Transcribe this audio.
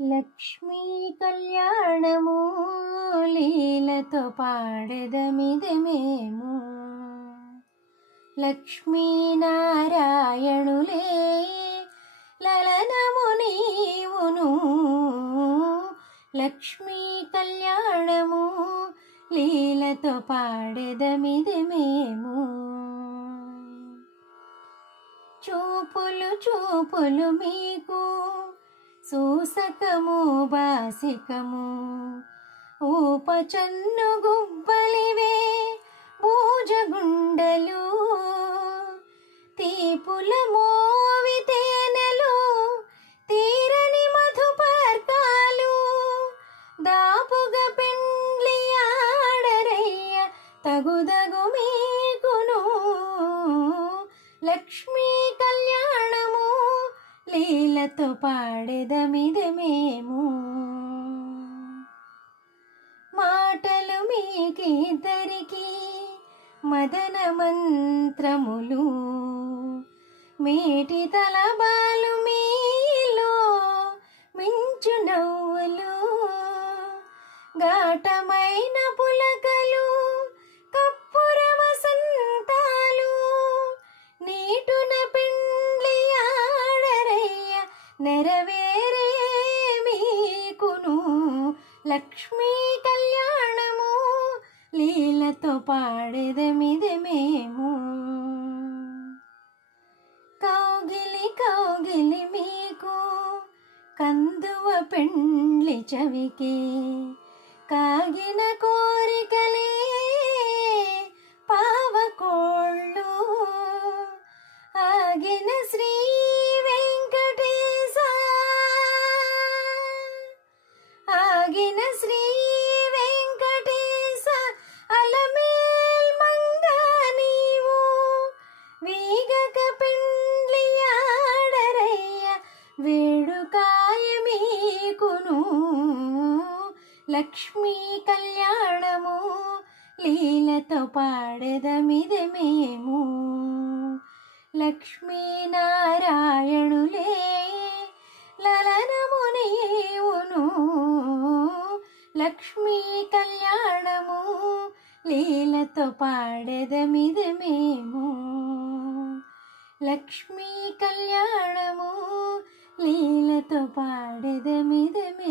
లక్ష్మీ కళ్యాణము లీలతో పాడదమిది మేము. లక్ష్మీనారాయణులే లలనము నీవును. లక్ష్మీ కళ్యాణము లీలతో పాడదమిది మేము. చూపులు చూపులు మీకు సూసకము బాసికము. ఊపచన్ను గుబ్బలివే భూజగుండలు. తీపుల మోవి తేనెలు తీరని మధుపర్కాలు. దాపుగా పెండ్లి ఆడరయ్య తగుదగు మీకును. లక్ష్మీ లీలతో పాడెదమిది మేము. మాటలు మీకిద్దరికి మదన మంత్రములు. మేటి తలబాలు మీలో మించు నవ్వులు. ఘాటమ లక్ష్మీ కళ్యాణము లీలతో పాడేదమిది మేము. కౌగిలి కౌగిలి మీకు కందువ పెండ్లి చవికి కాగిన కో ఆగిన శ్రీ వెంకటేశ అలమేల్ మంగ నీవు. వీగక పెండ్లి ఆడరయ్య వేడుకాయ మీకును. లక్ష్మీ కళ్యాణము లీలతో పాడెదమిది మేము. లక్ష్మీ కళ్యాణము లీలతో పాడెదమిది మేము. లక్ష్మీ కళ్యాణము లీలతో పాడెదమిది మేము